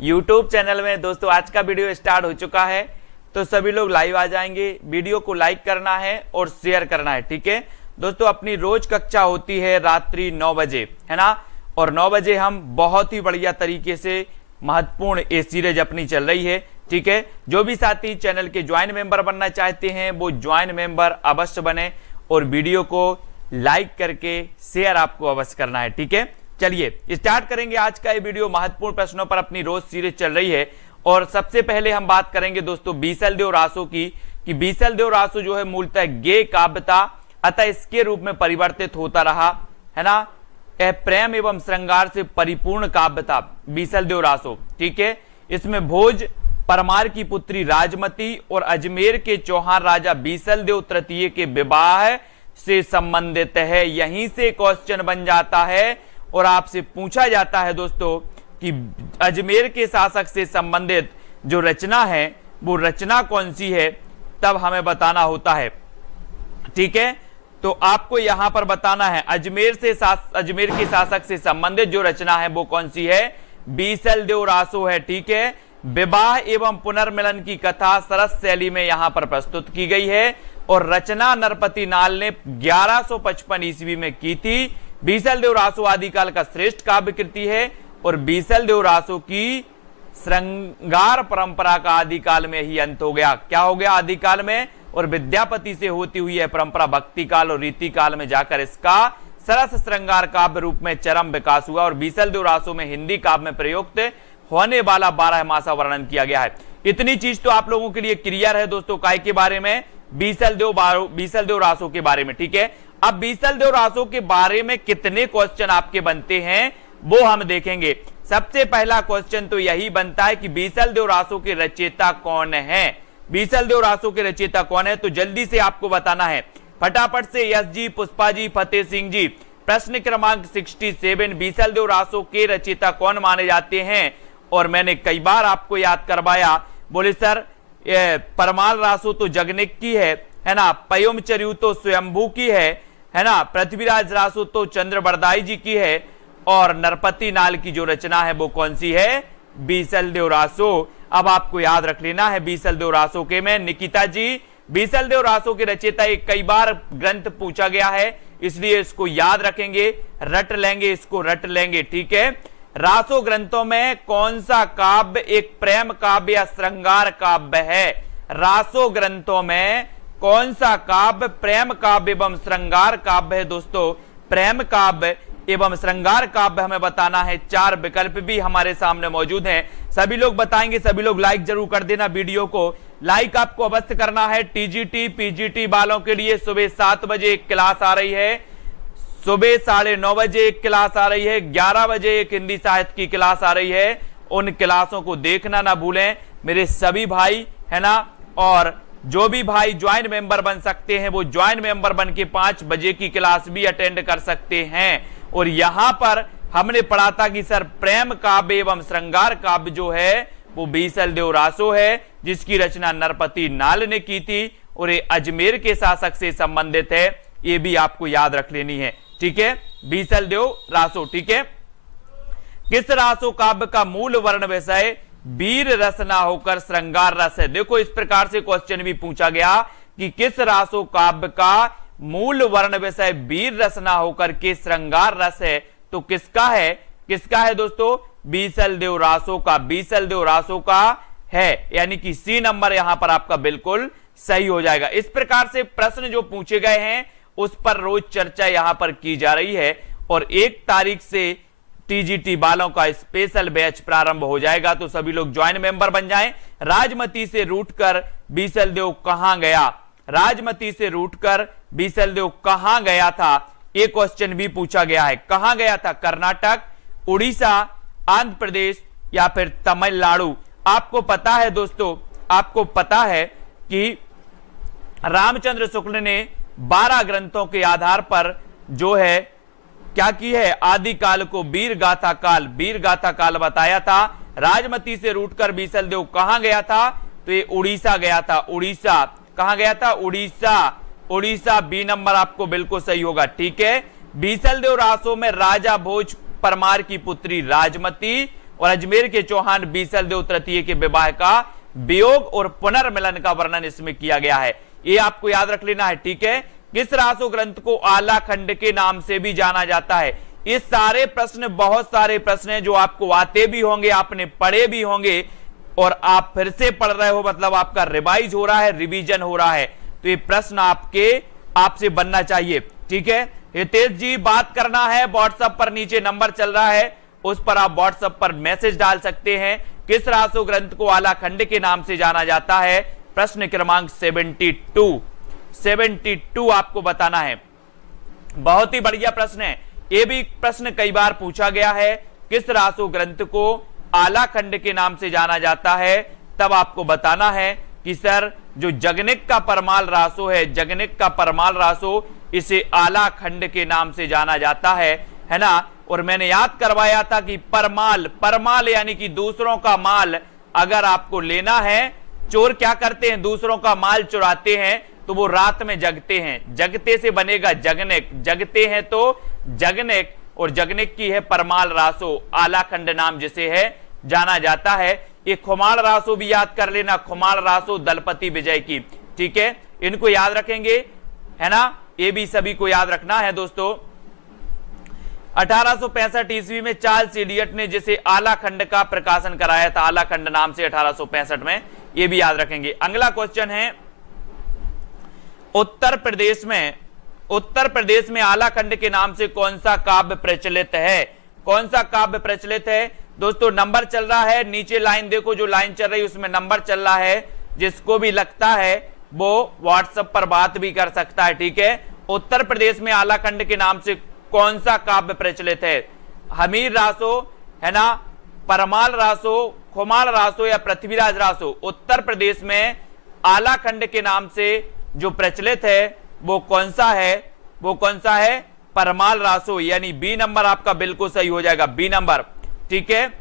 YouTube channel में दोस्तों आज का वीडियो स्टार्ट हो चुका है, तो सभी लोग लाइव आ जाएंगे। वीडियो को लाइक करना है और शेयर करना है, ठीक है दोस्तों। अपनी रोज कक्षा होती है रात्रि 9 बजे, है ना, और 9 बजे हम बहुत ही बढ़िया तरीके से महत्वपूर्ण ये सीरीज अपनी चल रही है, ठीक है। जो भी साथी चैनल के ज्वाइन मेंबर बनना चाहते हैं वो ज्वाइन मेंबर अवश्य बने और वीडियो को लाइक करके शेयर आपको अवश्य करना है, ठीक है। चलिए स्टार्ट करेंगे आज का ये वीडियो। महत्वपूर्ण प्रश्नों पर अपनी रोज सीरीज चल रही है और सबसे पहले हम बात करेंगे दोस्तों बीसलदेव रासो की, कि बीसलदेव रासो जो है मूलतः गे काव्य था, अतः इसके रूप में परिवर्तित होता रहा, है ना। यह प्रेम एवं श्रृंगार से परिपूर्ण काव्य था बीसलदेव रासो, ठीक है। इसमें भोज परमार की पुत्री राजमती और अजमेर के चौहान राजा बीसलदेव तृतीय के विवाह से संबंधित है। यहीं से क्वेश्चन बन जाता है और आपसे पूछा जाता है दोस्तों कि अजमेर के शासक से संबंधित जो रचना है वो रचना कौन सी है, तब हमें बताना होता है, ठीक है। तो आपको यहां पर बताना है अजमेर के शासक से संबंधित जो रचना है वो कौन सी है, बीसलदेव रासो है, ठीक है। विवाह एवं पुनर्मिलन की कथा सरस शैली में यहां पर प्रस्तुत की गई है और रचना नरपति नाल ने 1155 ईस्वी में की थी। बीसलदेव रासो आदिकाल का श्रेष्ठ काव्य कृति है और बीसलदेव रासो की श्रृंगार परंपरा का आदिकाल में ही अंत हो गया। क्या हो गया आदिकाल में, और विद्यापति से होती हुई है परंपरा भक्ति काल और रीति काल में जाकर इसका सरस श्रृंगार काव्य रूप में चरम विकास हुआ और बीसलदेव रासो में हिंदी काव्य में प्रयुक्त होने वाला 12 मासा वर्णन किया गया है। इतनी चीज तो आप लोगों के लिए क्लियर है दोस्तों, काय के बारे में, बीसलदेव रासो के बारे में, ठीक है। अब बीसलदेव रासो के बारे में कितने क्वेश्चन आपके बनते हैं वो हम देखेंगे। सबसे पहला क्वेश्चन तो यही बनता है कि बीसलदेव रासो के रचयिता कौन है। बीसलदेव रासो के रचयिता कौन है, तो जल्दी से आपको बताना है फटाफट से। यश जी, पुष्पा जी, फतेह सिंह जी, प्रश्न क्रमांक 67, बीसलदेव रासो के रचयिता कौन माने जाते हैं। और मैंने कई बार आपको याद करवाया, बोले सर परमाल रासो तो जगनिक की है ना, पयुम चर्यू तो स्वयंभू की है ना, पृथ्वीराज रासो तो चंद्रबरदाई जी की है और नरपति नाल की जो रचना है वो कौन सी है, बीसलदेव रासो। अब आपको याद रख लेना है बीसलदेव रासो के में। निकिता जी, बीसलदेव रासो के रचयिता एक कई बार ग्रंथ पूछा गया है, इसलिए इसको याद रखेंगे, रट लेंगे, इसको रट लेंगे, ठीक है। रासो ग्रंथों में कौन सा काव्य एक प्रेम काव्य या श्रृंगार काव्य है। रासो ग्रंथों में कौन सा काव्य प्रेम काव्य एवं श्रृंगार काव्य है दोस्तों। प्रेम काव्य एवं श्रृंगार काव्य हमें बताना है। 4 विकल्प भी हमारे सामने मौजूद हैं, सभी लोग बताएंगे। सभी लोग लाइक जरूर कर देना, वीडियो को लाइक आपको अवश्य करना है। टीजीटी पीजीटी वालों के लिए सुबह 7 बजे एक क्लास आ रही है, सुबह 9:30 बजे एक क्लास आ रही है, 11 बजे एक हिंदी साहित्य की क्लास आ रही है। उन क्लासों को देखना ना भूलें मेरे सभी भाई, है ना। और जो भी भाई ज्वाइन मेंबर बन सकते हैं वो ज्वाइन मेंबर बन के 5 बजे की क्लास भी अटेंड कर सकते हैं। और यहां पर हमने पढ़ा था कि सर प्रेम काव्य एवं श्रृंगार काव्य जो है वो बीसलदेव रासो है, जिसकी रचना नरपति नाल ने की थी और ये अजमेर के शासक से संबंधित है, ये भी आपको याद रख लेनी है, ठीक है। बीसलदेव रासो, ठीक है। किस रासो काव्य का मूल वर्ण विषय वीर रस ना होकर श्रृंगार रस है। देखो इस प्रकार से क्वेश्चन भी पूछा गया कि किस रासो काव्य का मूल वर्ण विषय वीर रस ना होकर के श्रृंगार रस है, तो किसका है, किसका है दोस्तों, बीसलदेव रासो का। बीसलदेव रासो का है, यानी कि सी नंबर यहां पर आपका बिल्कुल सही हो जाएगा। इस प्रकार से प्रश्न जो पूछे गए हैं उस पर रोज चर्चा यहां पर की जा रही है और 1 तारीख से टीजीटी वालों का स्पेशल बैच प्रारंभ हो जाएगा, तो सभी लोग ज्वाइन मेंबर बन जाएं। राजमती से रूटकर बीसलदेव कहां गया, राजमती से रूटकर बीसलदेव कहां गया था, एक क्वेश्चन भी पूछा गया है। कहां गया था, कर्नाटक, उड़ीसा, आंध्र प्रदेश या फिर तमिलनाडु। आपको पता है दोस्तों, आपको पता है कि रामचंद्र शुक्ल ने 12 ग्रंथों के आधार पर जो है क्या की है, आदिकाल को वीर गाथा काल बताया था। राजमती से रूटकर बीसलदेव कहां गया था, तो ये उड़ीसा गया था। उड़ीसा कहां गया था, उड़ीसा बी नंबर आपको बिल्कुल सही होगा, ठीक है। बीसलदेव रासो में राजा भोज परमार की पुत्री राजमती और अजमेर के चौहान बीसल देव तृतीय के विवाह का वियोग और पुनर्मिलन का वर्णन इसमें किया गया है। ये आपको याद रख लेना है, ठीक है। किस रासो ग्रंथ को आला खंड के नाम से भी जाना जाता है? ये सारे प्रश्न, बहुत सारे प्रश्न हैं जो आपको आते भी होंगे, आपने पढ़े भी होंगे और आप फिर से पढ़ रहे हो, मतलब आपका रिवाइज हो रहा है, रिवीजन हो रहा है। तो ये प्रश्न आपसे बनना चाहिए, ठीक है। हितेश जी, बात करना है, व्हाट्सएप पर नीचे नंबर चल रहा है, उस पर आप व्हाट्सएप पर मैसेज डाल सकते हैं। किस रासो ग्रंथ को आला खंड के नाम से जाना जाता है? प्रश्न क्रमांक 72 आपको बताना है। बहुत ही बढ़िया प्रश्न है, ये भी प्रश्न कई बार पूछा गया है। किस रासो ग्रंथ को आला खंड के नाम से जाना जाता है? तब आपको बताना है कि सर जो जगनिक का परमाल रासो है, जगनिक का परमाल रासो, इसे आला खंड के नाम से जाना जाता है ना। और मैंने याद करवाया था कि परमाल यानी कि दूसरों का माल अगर आपको लेना है, चोर क्या करते हैं? दूसरों का माल चुराते हैं, तो वो रात में जगते हैं, जगते से बनेगा जगनिक, जगते हैं तो जगनिक, और जगनिक की है परमाल रासो, आला खंड नाम जिसे है जाना जाता है। ये खुमाड़ रासो भी याद कर लेना, खुमाड़ रासो दलपति विजय की, ठीक है। इनको याद रखेंगे, है ना, ये भी सभी को याद रखना है दोस्तों। 1865 ईस्वी में चार्ल्स इलियट ने जिसे आला खंड का प्रकाशन कराया था, आला खंड नाम से 1865 में, ये भी याद रखेंगे। अगला क्वेश्चन है, उत्तर प्रदेश में आला खंड के नाम से कौन सा काव्य प्रचलित है? कौन सा काव्य प्रचलित है? दोस्तों नंबर चल रहा है, नीचे लाइन देखो, जो लाइन चल रही है उसमें नंबर चल रहा है, जिसको भी लगता है वो व्हाट्सएप पर बात भी कर सकता है, ठीक है। उत्तर प्रदेश में आला खंड के नाम से कौन सा काव्य प्रचलित है? हमीर रासो, है ना, परमाल रासो, खुमाल रासो या पृथ्वीराज रासो? उत्तर प्रदेश में आला खंड के नाम से जो प्रचलित है वो कौन सा है? वो कौन सा है? परमाल रासो, यानी बी नंबर आपका बिल्कुल सही हो जाएगा, बी नंबर, ठीक है,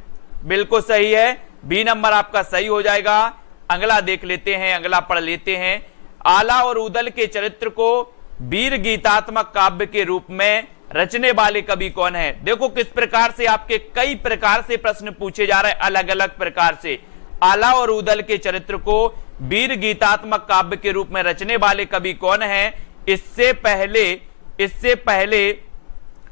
बिल्कुल सही है, बी नंबर आपका सही हो जाएगा। अगला देख लेते हैं, अगला पढ़ लेते हैं। आला और उदल के चरित्र को वीर गीतात्मक काव्य के रूप में रचने वाले कवि कौन है? देखो किस प्रकार से आपके कई प्रकार से प्रश्न पूछे जा रहे हैं, अलग अलग प्रकार से। आला और उदल के चरित्र को वीर गीतात्मक काव्य के रूप में रचने वाले कवि कौन है? इससे पहले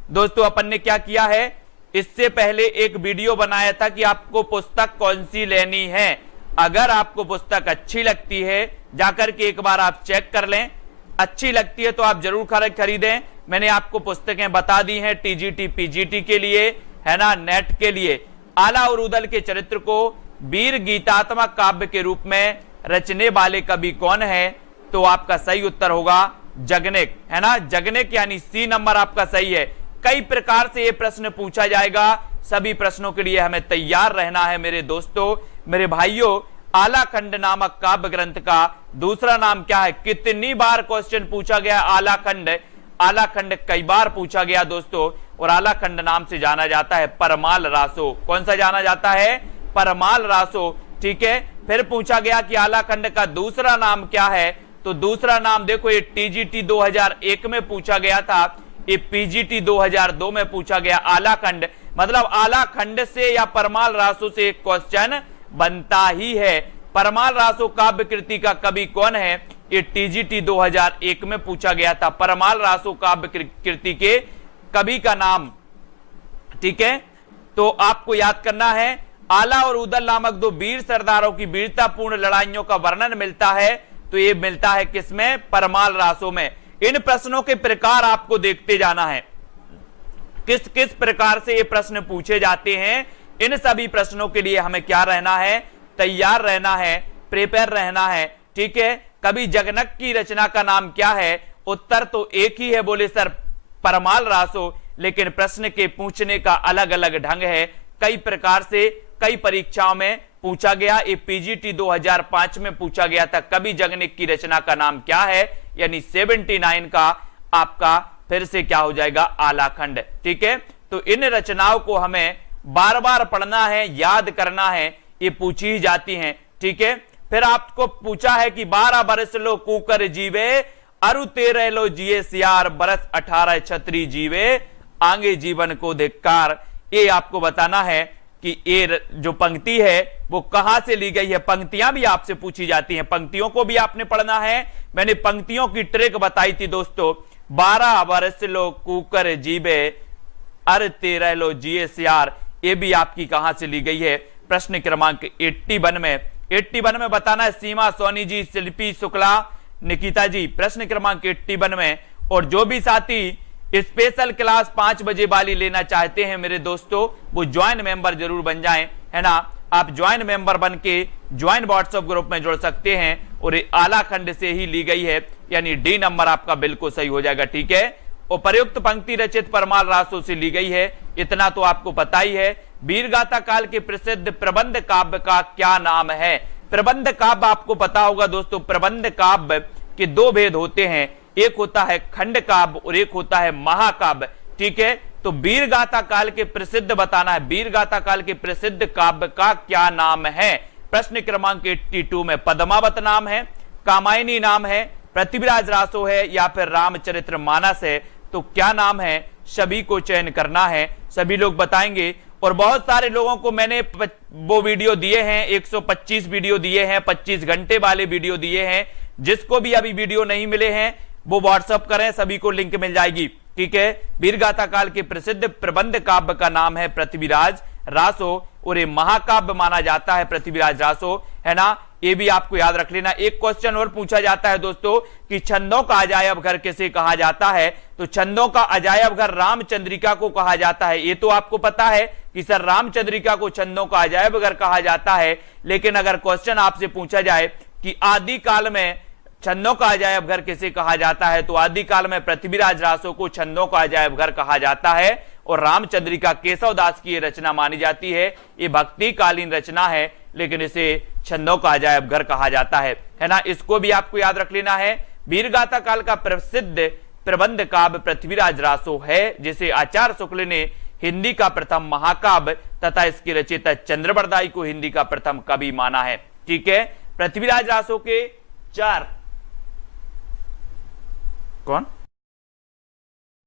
दोस्तों अपन ने क्या किया है, इससे पहले एक वीडियो बनाया था कि आपको पुस्तक कौन सी लेनी है। अगर आपको पुस्तक अच्छी लगती है, जाकर के एक बार आप चेक कर लें, अच्छी लगती है तो आप जरूर खरीदें। मैंने आपको पुस्तकें बता दी हैं टीजीटी पीजीटी के लिए, है ना, नेट के लिए। आला और उदल के चरित्र को वीर गीतात्मक काव्य के रूप में रचने वाले कवि कौन है? तो आपका सही उत्तर होगा जगनिक, है ना, जगनिक, यानी सी नंबर आपका सही है। कई प्रकार से ये प्रश्न पूछा जाएगा, सभी प्रश्नों के लिए हमें तैयार रहना है मेरे दोस्तों, मेरे भाइयों। आला खंड नामक काव्य ग्रंथ का दूसरा नाम क्या है? कितनी बार क्वेश्चन पूछा गया आला खंड? आला खंड कई बार पूछा गया दोस्तों, और आला खंड नाम से जाना जाता है परमाल रासो। कौन सा जाना जाता है? परमाल रासो, ठीक है। फिर पूछा गया कि आला खंड का दूसरा नाम क्या है? तो दूसरा नाम देखो, ये टीजीटी 2001 में पूछा गया था, ये पीजीटी 2002 में पूछा गया। आला खंड मतलब आला खंड से या परमाल रासो से एक क्वेश्चन बनता ही है। परमाल रासो काव्य कृति का कवि कौन है? ये टीजीटी 2001 में पूछा गया था, परमाल रासो काव्य कृति के कवि का नाम, ठीक है। तो आपको याद करना है, आला और उदल नामक दो वीर सरदारों की वीरतापूर्ण लड़ाइयों का वर्णन मिलता है, तो ये मिलता है किसमें? परमाल रासो में। इन प्रश्नों के प्रकार आपको देखते जाना है, किस किस प्रकार से ये प्रश्न पूछे जाते हैं। इन सभी प्रश्नों के लिए हमें क्या रहना है? तैयार रहना है, प्रिपेयर रहना है, ठीक है। कवि जगनक की रचना का नाम क्या है? उत्तर तो एक ही है, बोले सर परमाल रासो, लेकिन प्रश्न के पूछने का अलग अलग ढंग है। कई प्रकार से कई परीक्षाओं में पूछा गया। ये पीजीटी 2005 में पूछा गया था, कवि जगनिक की रचना का नाम क्या है, यानी 79 का आपका फिर से क्या हो जाएगा? आला खंड, ठीक है। तो इन रचनाओं को हमें बार बार पढ़ना है, याद करना है, ये पूछी ही जाती हैं, ठीक है। फिर आपको पूछा है कि 12 बरस लो कुकर जीवे, अरु 13 लो जिए सियार, बरस 18 छत्री जीवे, आगे जीवन को धिक्कार। ये आपको बताना है कि ये जो पंक्ति है वो कहां से ली गई है। पंक्तियां भी आपसे पूछी जाती हैं, पंक्तियों को भी आपने पढ़ना है। मैंने पंक्तियों की ट्रिक बताई थी दोस्तों, 12 वर्ष लो कुकर जीबे अर 13 लो जिए सियार, ये भी आपकी कहां से ली गई है। प्रश्न क्रमांक 81 में बताना है। सीमा सोनी जी, शिल्पी शुक्ला, निकिता जी, प्रश्न क्रमांक 81 में। और जो भी साथी स्पेशल क्लास 5 बजे वाली लेना चाहते हैं मेरे दोस्तों, वो ज्वाइन मेंबर जरूर बन जाएं, है ना। आप ज्वाइन मेंबर बन के ज्वाइन व्हाट्सएप ग्रुप में जुड़ सकते हैं। और ये आला खंड से ही ली गई है, यानी डी नंबर आपका बिल्कुल सही हो जाएगा, ठीक है। और प्रयुक्त पंक्ति रचित परमाल रासों से ली गई है, इतना तो आपको पता ही है। वीरगाथा काल के प्रसिद्ध प्रबंध काव्य का क्या नाम है। प्रबंध काव्य आपको पता होगा दोस्तों, प्रबंध काव्य के दो भेद होते हैं, एक होता है खंड काव्य और एक होता है महाकाव्य, ठीक है। तो वीरगाथा काल के प्रसिद्ध बताना है, वीरगाथा काल के प्रसिद्ध काव्य का क्या नाम है। प्रश्न क्रमांक 82 में पद्मावत नाम है, कामायनी नाम है, पृथ्वीराज रासो है या फिर रामचरितमानस है। तो क्या नाम है, सभी को चयन करना है, सभी लोग बताएंगे। और बहुत सारे लोगों को मैंने वो वीडियो दिए हैं, 125 वीडियो दिए हैं, 25 घंटे वाले वीडियो दिए हैं। जिसको भी अभी वीडियो नहीं मिले हैं वो व्हाट्सएप करें, सभी को लिंक मिल जाएगी, ठीक है। वीरगाथा काल के प्रसिद्ध प्रबंध काव्य का नाम है पृथ्वीराज रासो और ये महाकाव्य माना जाता है पृथ्वीराज रासो, है ना। ये भी आपको याद रख लेना। एक क्वेश्चन और पूछा जाता है दोस्तों कि छंदों का अजायब घर किसे कहा जाता है। तो छंदों का अजायब घर रामचंद्रिका को कहा जाता है। ये तो आपको पता है कि सर रामचंद्रिका को छंदों का अजायब घर कहा जाता है। लेकिन अगर क्वेश्चन आपसे पूछा जाए कि आदि काल में छंदों का अजायब घर किसे कहा जाता है, तो आदि काल में पृथ्वीराज रासो को छंदों का अजायब घर कहा जाता है। और रामचंद्रिका केशव दास की ये रचना मानी जाती है। ये भक्ति कालीन रचना है, लेकिन इसे छंदों का अजायब घर कहा जाता है ना। इसको भी आपको याद रख लेना है। वीरगाथा काल का प्रसिद्ध प्रबंध काव्य पृथ्वीराज रासो है, जिसे आचार्य शुक्ल ने हिंदी का प्रथम महाकाव्य तथा इसकी रचयिता चंद्रबरदाई को हिंदी का प्रथम कवि माना है, ठीक है। पृथ्वीराज रासो के 4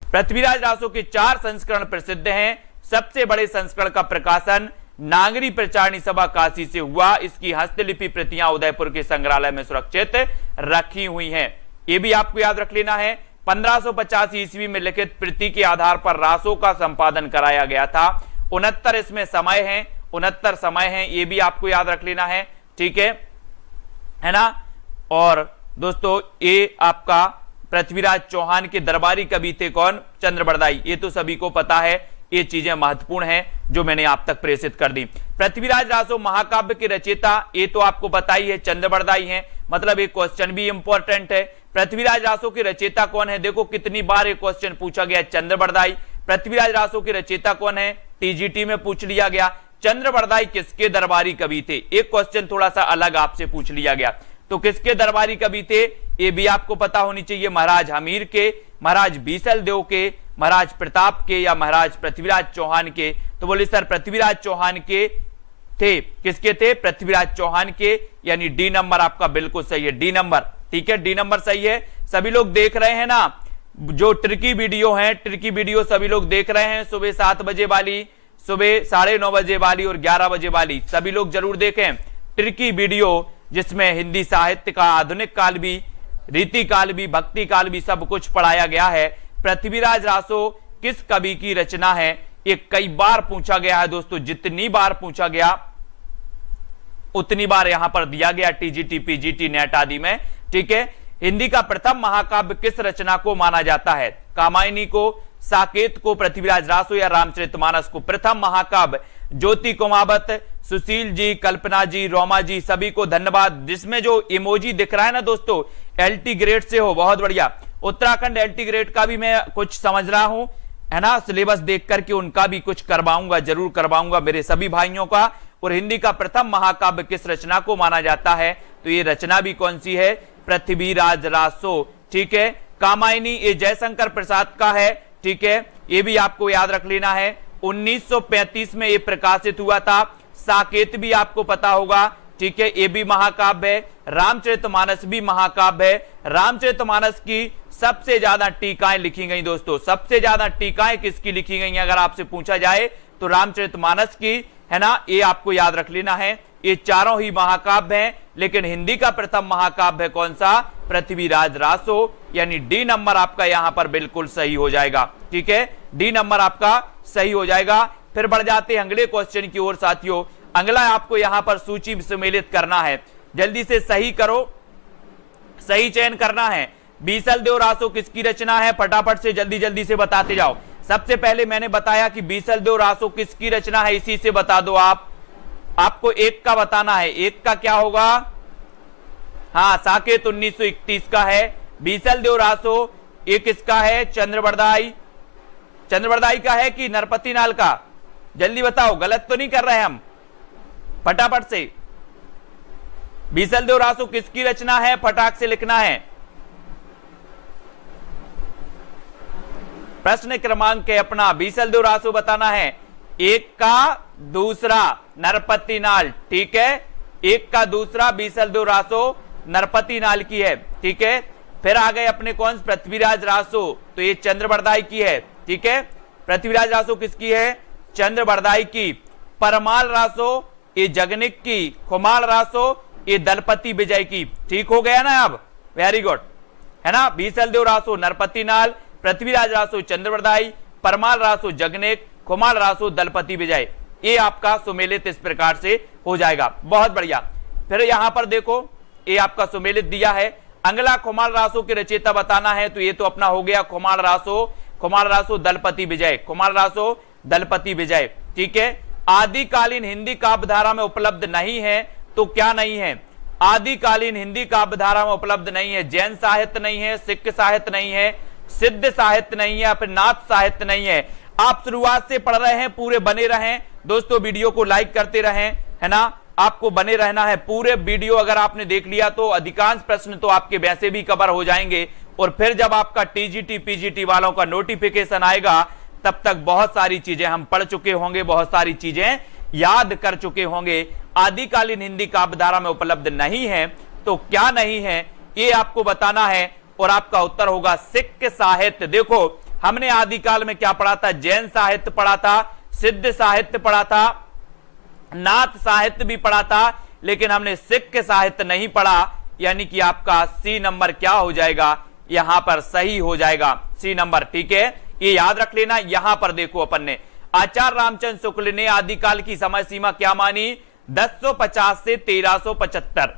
पृथ्वीराज रासो के 4 संस्करण प्रसिद्ध हैं। सबसे बड़े संस्करण का प्रकाशन नागरी प्रचारणी सभा काशी से हुआ। इसकी हस्तलिपि प्रतियां उदयपुर के संग्रहालय में सुरक्षित रखी हुई हैं। यह भी आपको याद रख लेना है। 1550 ईस्वी में लिखित प्रति के आधार पर रासो का संपादन कराया गया था। 69 इसमें समय है, 69 समय है, ये भी आपको याद रख लेना है, ठीक है ना। और दोस्तों ये आपका पृथ्वीराज चौहान के दरबारी कवि थे कौन, चंद्रबरदाई। ये तो सभी को पता है, ये चीजें महत्वपूर्ण हैं जो मैंने आप तक प्रेषित कर दी। पृथ्वीराज रासो महाकाव्य के रचयिता, ये तो आपको पता ही है, चंद्रबरदाई हैं। मतलब एक क्वेश्चन भी इंपॉर्टेंट है, पृथ्वीराज रासो के रचयिता कौन है। देखो कितनी बार एक क्वेश्चन पूछा गया, चंद्रबरदाई। पृथ्वीराज रासो के रचयिता कौन है, टीजीटी में पूछ लिया गया। चंद्रबरदाई किसके दरबारी कवि थे, एक क्वेश्चन थोड़ा सा अलग आपसे पूछ लिया गया। तो किसके दरबारी कवि थे, ये भी आपको पता होनी चाहिए। महाराज हमीर के, महाराज बीसल देव के, महाराज प्रताप के या महाराज पृथ्वीराज चौहान के। तो बोले सर पृथ्वीराज चौहान के थे, किसके थे, पृथ्वीराज चौहान के, यानी डी नंबर आपका बिल्कुल सही है, डी नंबर, ठीक है, डी नंबर सही है। सभी लोग देख रहे हैं ना जो ट्रिकी वीडियो है, ट्रिकी वीडियो सभी लोग देख रहे हैं, सुबह 7 बजे वाली, सुबह 9:30 बजे वाली और 11 बजे वाली, सभी लोग जरूर देखें ट्रिकी वीडियो, जिसमें हिंदी साहित्य का आधुनिक काल भी, रीति काल भी, भक्ति काल भी सब कुछ पढ़ाया गया है। पृथ्वीराज रासो किस कवि की रचना है, ये कई बार पूछा गया है दोस्तों। जितनी बार पूछा गया उतनी बार यहां पर दिया गया टीजीटी, पीजीटी, नेट आदि में, ठीक है। हिंदी का प्रथम महाकाव्य किस रचना को माना जाता है, कामायनी को, साकेत को, पृथ्वीराज रासो या रामचरितमानस को। प्रथम महाकाव्य ज्योति कुमावत, सुशील जी, कल्पना जी, रोमा जी, सभी को धन्यवाद। जिसमें जो इमोजी दिख रहा है ना दोस्तों, एलटी ग्रेड से हो, बहुत बढ़िया। उत्तराखंड एलटी ग्रेड का भी मैं कुछ समझ रहा हूं, है ना, सिलेबस देख करके उनका भी कुछ करवाऊंगा, जरूर करवाऊंगा मेरे सभी भाइयों का। और हिंदी का प्रथम महाकाव्य किस रचना को माना जाता है, तो ये रचना भी कौन सी है, पृथ्वीराज रासो, ठीक है। कामायनी ये जयशंकर प्रसाद का है, ठीक है, ये भी आपको याद रख लेना है। 1935 में ये प्रकाशित हुआ था। साकेत भी आपको पता होगा, ठीक है, ये भी महाकाव्य है। रामचरितमानस भी महाकाव्य है। रामचरितमानस की सबसे ज्यादा टीकाएं लिखी गई दोस्तों, सबसे ज्यादा टीकाएं किसकी लिखी गई अगर आपसे पूछा जाए तो रामचरितमानस की है ना, ये आपको याद रख लेना है। ये चारों ही महाकाव्य हैं, लेकिन हिंदी का प्रथम महाकाव्य है कौन सा? पृथ्वीराज रासो, यानी डी नंबर आपका यहां पर बिल्कुल सही हो जाएगा। ठीक है, डी नंबर आपका सही हो जाएगा। फिर बढ़ जाते हैं अगले क्वेश्चन की ओर साथियों। अगला आपको यहां पर सूची सम्मिलित करना है, जल्दी से सही करो, सही चयन करना है। बीसल देव रासो किसकी रचना है? फटाफट से जल्दी जल्दी से बताते जाओ। सबसे पहले मैंने बताया कि बीसल देव रासो किसकी रचना है, इसी से बता दो आप। आपको एक का बताना है, एक का क्या होगा? हाँ, साकेत 1931 का है। बीसल देव रासो ये किसका है? चंद्रबरदाई, चंद्रबरदाई का है कि नरपति नाल का? जल्दी बताओ, गलत तो नहीं कर रहे हम, फटाफट से। बीसल देव रासो किसकी रचना है? फटाक से लिखना है। प्रश्न क्रमांक है अपना, बीसल देव रासो बताना है। एक का दूसरा नरपति नाल, ठीक है, एक का दूसरा बीसल देव रासो नरपति नाल की है। ठीक है, फिर आ गए अपने कौन? पृथ्वीराज रासो, तो ये चंद्रबरदाई की है। ठीक है, पृथ्वीराज रासो किसकी है? चंद्रबरदाई की। परमाल रासो ये जगनिक की, खुमाल रासो ये दलपति विजय की। ठीक हो गया ना अब? वेरी गुड, है ना। बीसल देव रासो नरपति नाल, पृथ्वीराज रासो चंद्रबरदाई, परमाल रासो जगनेक, खुमाल रासो दलपति विजय। ये आपका सुमेलित इस प्रकार से हो जाएगा। बहुत बढ़िया। फिर यहां पर देखो, ये आपका सुमेलित दिया है। अगला खुमाल रासो के रचयिता बताना है, तो ये तो अपना हो गया खुमाल रासो दलपति विजय, खुमाल रासो दलपति विजय। ठीक है, आदिकालीन हिंदी काव्य धारा में उपलब्ध नहीं है, तो क्या नहीं है? आदिकालीन हिंदी काव्य धारा में उपलब्ध नहीं है। जैन साहित्य नहीं है, सिख साहित्य नहीं है, सिद्ध साहित्य नहीं है, फिर नाथ साहित्य नहीं है। आप शुरुआत से पढ़ रहे हैं, पूरे बने रहें दोस्तों, वीडियो को लाइक करते रहें, है ना, आपको बने रहना है। पूरे वीडियो अगर आपने देख लिया तो अधिकांश प्रश्न तो आपके वैसे भी कवर हो जाएंगे, और फिर जब आपका टीजीटी पीजीटी वालों का नोटिफिकेशन आएगा, तब तक बहुत सारी चीजें हम पढ़ चुके होंगे, बहुत सारी चीजें याद कर चुके होंगे। आदिकालीन हिंदी काव्य धारा में उपलब्ध नहीं है, तो क्या नहीं है ये आपको बताना है, और आपका उत्तर होगा सिख साहित्य। देखो, हमने आदिकाल में क्या पढ़ा था? जैन साहित्य पढ़ा था, सिद्ध साहित्य पढ़ा था, नाथ साहित्य भी पढ़ा था, लेकिन हमने सिख साहित्य नहीं पढ़ा, यानी कि आपका सी नंबर क्या हो जाएगा? यहां पर सही हो जाएगा, सी नंबर। ठीक है, ये याद रख लेना। यहां पर देखो, अपन ने आचार्य रामचंद्र शुक्ल ने आदिकाल की समय सीमा क्या मानी? 1050 से 1375,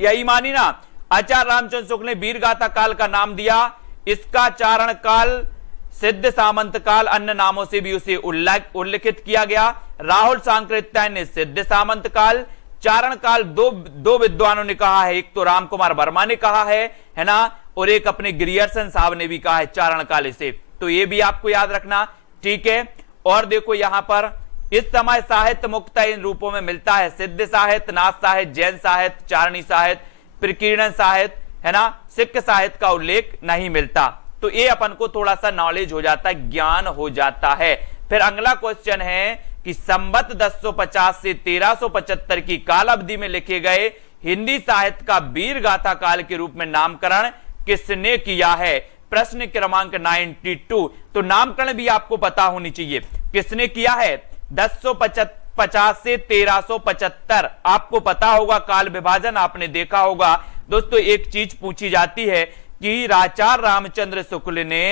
यही मानी ना। आचार्य रामचंद्र शुक्ल ने वीरगाथा काल का नाम दिया, इसका चारण काल, सिद्ध सामंत काल, अन्य नामों से भी उसे उल्लिखित किया गया। राहुल सांकृत्याय ने सिद्ध सामंत काल, चारण काल दो विद्वानों ने कहा है, एक तो राम कुमार वर्मा ने कहा है ना, और एक अपने ग्रियर्सन साहब ने भी कहा है चारण काल इसे, तो ये भी आपको याद रखना। ठीक है, और देखो यहां पर इस समय साहित्य मुख्यतः इन रूपों में मिलता है: सिद्ध साहित्य, नाथ साहित्य, जैन साहित्य, चारणी साहित्य, प्रकीर्णन साहित्य, है ना, सिख साहित्य का उल्लेख नहीं मिलता। तो ये अपन को थोड़ा सा नॉलेज हो जाता है, ज्ञान हो जाता है। फिर अगला क्वेश्चन है कि संवत 1050 से 1375 की काल अवधि में लिखे गए हिंदी साहित्य का वीरगाथा काल के रूप में नामकरण किसने किया है? प्रश्न क्रमांक 92। तो नामकरण भी आपको पता होनी चाहिए, किसने किया है? 1050 से 1375 आपको पता होगा, काल विभाजन आपने देखा होगा। दोस्तों, एक चीज पूछी जाती है कि आचार्य रामचंद्र शुक्ल ने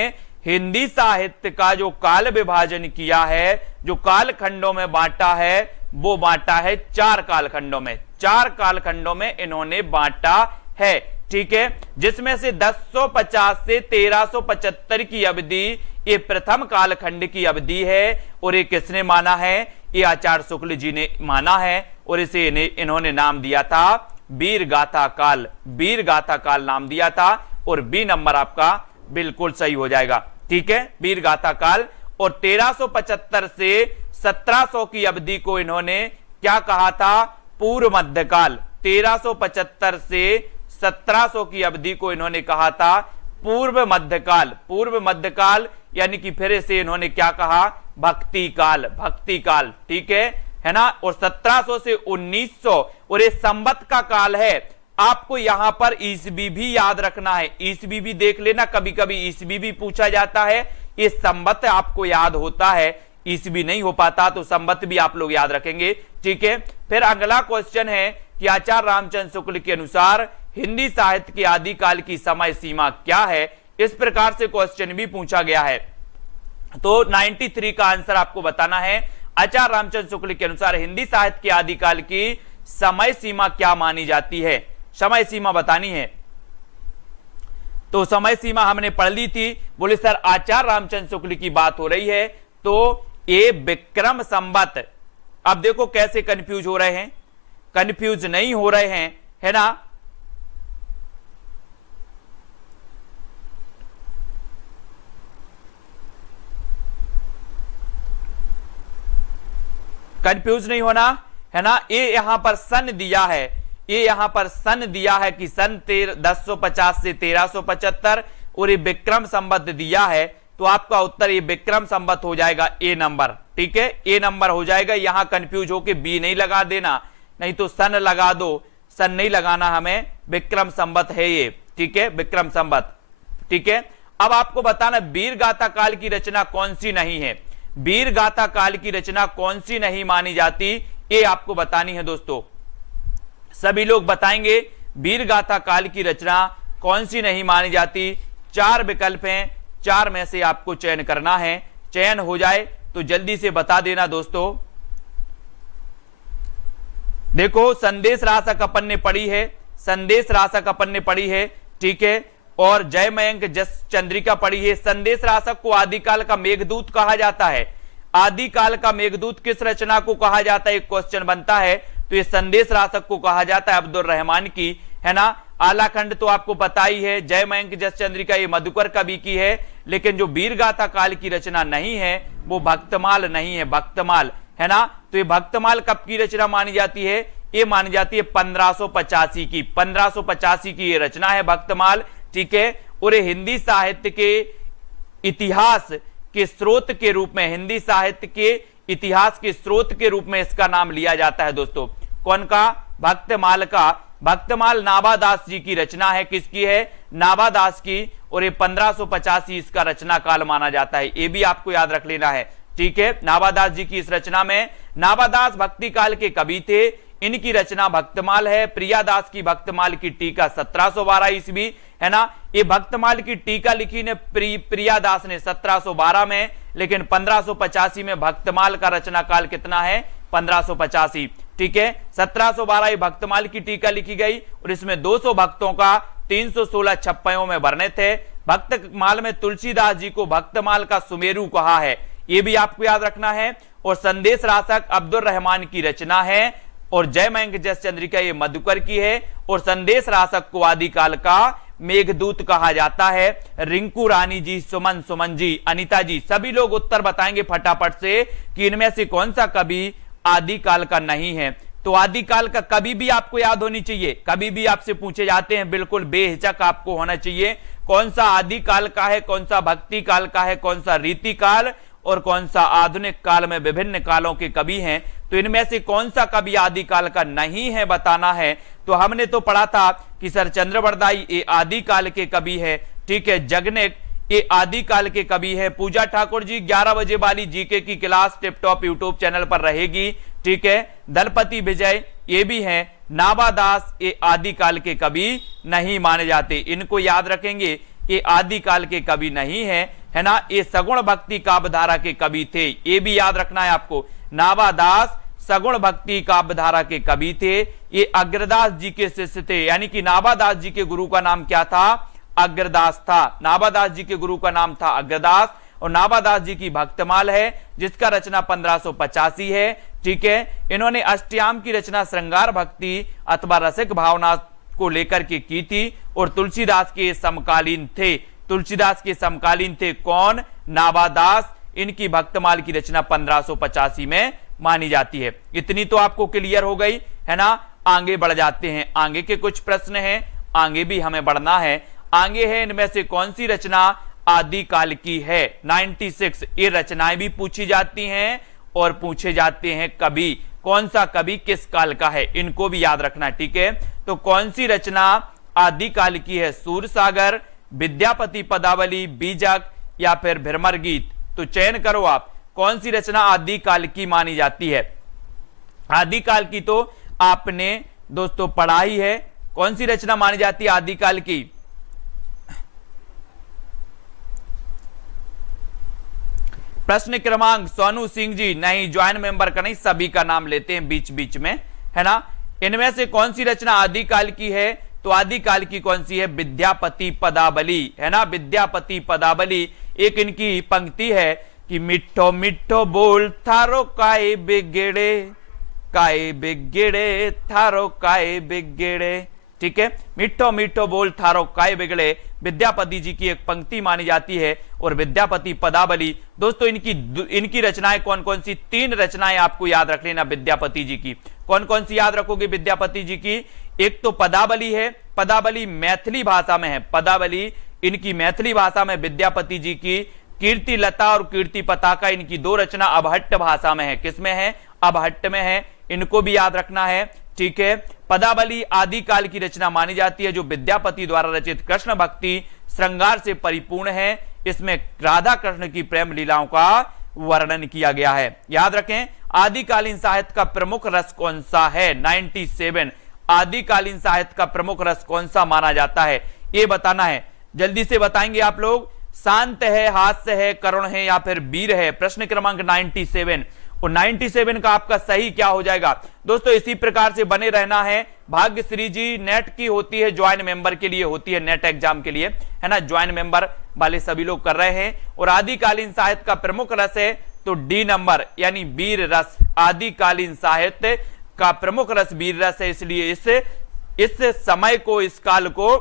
हिंदी साहित्य का जो काल विभाजन किया है, जो कालखंडों में बांटा है, वो बांटा है 4 कालखंडों में। 4 कालखंडों में इन्होंने बांटा है। ठीक है, जिसमें से 1050 से 1375 की अवधि ये प्रथम कालखंड की अवधि है, और ये किसने माना है? ये आचार्य शुक्ल जी ने माना है, और इसे इन्होंने नाम दिया था वीरगाथा काल। वीरगाथा काल नाम दिया था, और बी नंबर आपका बिल्कुल सही हो जाएगा। ठीक है, वीरगाथा काल। और 1375 से 1700 की अवधि को इन्होंने क्या कहा था? पूर्व मध्यकाल। 1375 से 1700 की अवधि को इन्होंने कहा था पूर्व मध्यकाल। पूर्व मध्यकाल यानी कि फिर से इन्होंने क्या कहा? भक्ति काल। भक्ति काल, ठीक है ना। और 1700 से 1900 और ये संवत का काल है। आपको यहां पर ईसवी भी याद रखना है, ईसवी भी देख लेना, कभी कभी ईसवी भी पूछा जाता है। ये संवत आपको याद होता है, ईस्वी नहीं हो पाता तो संवत भी आप लोग याद रखेंगे, ठीक है। फिर अगला क्वेश्चन है कि आचार्य रामचंद्र शुक्ल के अनुसार हिंदी साहित्य के आदिकाल की समय सीमा क्या है। इस प्रकार से क्वेश्चन भी पूछा गया है। तो 93 का आंसर आपको बताना है। आचार्य रामचंद्र शुक्ल के अनुसार हिंदी साहित्य के आदिकाल की समय सीमा क्या मानी जाती है, समय सीमा बतानी है। तो समय सीमा हमने पढ़ ली थी। बोले सर आचार्य रामचंद्र शुक्ल की बात हो रही है तो ये विक्रम संवत। अब देखो कैसे कंफ्यूज हो रहे हैं, कंफ्यूज नहीं हो रहे हैं, है ना। कंफ्यूज नहीं होना, है ना। ये यहां पर सन दिया है, ये यहां पर सन दिया है कि सन 1050 से 1375 और ये विक्रम संवत दिया है तो आपका उत्तर ये विक्रम संवत हो जाएगा, ए नंबर, ठीक है, ए नंबर हो जाएगा। यहां कंफ्यूज होके बी नहीं लगा देना, नहीं तो सन लगा दो, सन नहीं लगाना हमें, विक्रम संवत है ये, ठीक है, विक्रम संवत, ठीक है। अब आपको बताना वीर गाथा काल की रचना कौन सी नहीं है, वीर गाथा काल की रचना कौन सी नहीं मानी जाती, ये आपको बतानी है दोस्तों। सभी लोग बताएंगे वीर गाथा काल की रचना कौन सी नहीं मानी जाती। 4 विकल्प हैं, 4 में से आपको चयन करना है। चयन हो जाए तो जल्दी से बता देना दोस्तों। देखो संदेश रासक अपन ने पढ़ी है, संदेश रासक अपन ने पढ़ी है, ठीक है, और जय मयंक जस चंद्रिका पढ़ी है। संदेश रासक को आदिकाल का मेघदूत कहा जाता है। आदिकाल का मेघदूत किस रचना को कहा जाता है, एक क्वेश्चन बनता है। तो ये संदेश रासक को कहा जाता है अब्दुल रहमान की, है ना। आलाखंड तो आपको पता ही है, जय मयंक जस चंद्रिका ये मधुकर कवि की है। लेकिन जो वीर गाथा काल की रचना नहीं है वो भक्तमाल नहीं है, भक्तमाल, है ना। तो ये भक्तमाल कब की रचना मानी जाती है, ये मानी जाती है 1585 की, 1585 की ये रचना है भक्तमाल, ठीक है। और ये हिंदी साहित्य के इतिहास के स्रोत के रूप में, हिंदी साहित्य के इतिहास के स्रोत के रूप में इसका नाम लिया जाता है दोस्तों। कौन का, भक्तमाल का। भक्तमाल नाभादास जी की रचना है, किसकी है, नाभादास की। और ये 1585 इसका रचना काल माना जाता है, ये भी आपको याद रख लेना है, ठीक है। नाभादास जी की इस रचना में, नाभादास भक्ति काल के कवि थे, इनकी रचना भक्तमाल है। प्रियादास की भक्तमाल की टीका 1712 ईस्वी, है ना। ये भक्तमाल की टीका लिखी ने प्रियादास ने 1712 में, लेकिन 1585 में भक्तमाल का रचना काल कितना है, 1585, ठीक है। 1712 भक्तमाल की टीका लिखी गई और इसमें 200 भक्तों का 316 छप्पयों में वर्णित है। भक्तमाल में तुलसीदास जी को भक्तमाल का सुमेरु कहा है, यह भी आपको याद रखना है। और संदेश रासक अब्दुल रहमान की रचना है और जय मयंक जस चंद्रिका ये मधुकर की है। और संदेश रासक को आदिकाल का मेघदूत कहा जाता है। रिंकू रानी जी, सुमन जी, अनिता जी, सभी लोग उत्तर बताएंगे फटाफट से कि इनमें से कौन सा कवि आदिकाल का नहीं है। तो आदिकाल का कभी भी आपको याद होनी चाहिए, कभी भी आपसे पूछे जाते हैं बिल्कुल बेहिचक आपको होना चाहिए कौन सा आदिकाल का है, कौन सा भक्ति काल का है, कौन सा रीति काल और कौन सा आधुनिक काल में विभिन्न कालों के कवि हैं। तो इनमें से कौन सा कवि आदिकाल का नहीं है बताना है। तो हमने तो पढ़ा था कि सर चंद्रवरदाई ये आदिकाल के कवि है, ठीक है। जगनेक ये आदिकाल के कवि है। पूजा ठाकुर जी 11 बजे वाली जीके की class tip top YouTube channel पर रहेगी, ठीक है। दलपति विजय ये भी हैं। नाभादास ये आदिकाल के कवि नहीं माने जाते, इनको याद रखेंगे, ये आदिकाल के कवि नहीं है ना। ये सगुण भक्ति काव्यधारा के कवि थे, ये भी याद रखना है आपको। नाभादास सगुण भक्ति काव्यधारा के कवि थे। ये अग्रदास जी के शिष्य थे, यानी कि नाभादास जी के गुरु का नाम क्या था, अग्रदास था। नाभादास जी के गुरु का नाम था अग्रदास और नाभादास जी की भक्तमाल है जिसका रचना 1585 है, ठीक है। इन्होंने अष्टयाम की रचना श्रृंगार भक्ति अथवा रसिक भावना को लेकर के की थी और तुलसीदास के समकालीन थे। तुलसीदास के समकालीन थे कौन, नाभादास। इनकी भक्तमाल की रचना 1585 में मानी जाती है। इतनी तो आपको क्लियर हो गई, है ना। आगे बढ़ जाते हैं, आगे के कुछ प्रश्न हैं, आगे भी हमें बढ़ना है। आगे है इनमें से कौन सी रचना आदिकाल की है। 96 ये रचनाएं भी पूछी जाती हैं और पूछे जाते हैं कवि, कौन सा कवि किस काल का है, इनको भी याद रखना, ठीक है। तो कौन सी रचना आदिकाल की है, सूरसागर, विद्यापति पदावली, बीजक या फिर भ्रमर गीत। तो चयन करो आप कौन सी रचना आदिकाल की मानी जाती है? आदिकाल की तो आपने दोस्तों पढ़ा ही है। कौन सी रचना मानी जाती है आदिकाल की? प्रश्न क्रमांक सोनू सिंह जी, नहीं ज्वाइंट मेंबर का नहीं, सभी का नाम लेते हैं बीच बीच में, है ना। इनमें से कौन सी रचना आदिकाल की है? तो आदिकाल की कौन सी है? विद्यापति पदावली, है ना। विद्यापति पदावली एक इनकी पंक्ति है कि मिठो मिठो बोल थारो काय बिगड़े थारो काय बिगड़े, ठीक है। मिठो मिठो बोल थारो काय बिगड़े विद्यापति जी की एक पंक्ति मानी जाती है। और विद्यापति पदावली दोस्तों इनकी रचनाएं कौन कौन सी? 3 रचनाएं आपको याद रख लेना विद्यापति जी की। कौन कौन सी याद रखोगे विद्यापति जी की? एक तो पदावली है, पदावली मैथिली भाषा में है, पदावली इनकी मैथिली भाषा में विद्यापति जी की। कीर्ति लता और कीर्ति पताका इनकी 2 रचना अबहट्ट भाषा में है। किसमें है? अबहट्ट में है, इनको भी याद रखना है, ठीक है। पदावली आदिकाल की रचना मानी जाती है, जो विद्यापति द्वारा रचित कृष्ण भक्ति श्रृंगार से परिपूर्ण है। इसमें राधा कृष्ण की प्रेम लीलाओं का वर्णन किया गया है। याद रखें, आदिकालीन साहित्य का प्रमुख रस कौन सा है? 97। आदिकालीन साहित्य का प्रमुख रस कौन सा माना जाता है, ये बताना है। जल्दी से बताएंगे आप लोग। शांत है, हास्य है, करुण है या फिर वीर है? प्रश्न क्रमांक 97। और 97 का आपका सही क्या हो जाएगा? दोस्तों इसी प्रकार से बने रहना है। भाग्यश्री जी नेट की होती है, ज्वाइंट मेंबर के लिए होती है, नेट एग्जाम के लिए, है ना। ज्वाइंट मेंबर वाले सभी लोग कर रहे हैं। और आदिकालीन साहित्य का प्रमुख रस है तो डी नंबर, यानी वीर रस। आदिकालीन साहित्य का प्रमुख रस वीर रस है, इसलिए इस समय को, इस काल को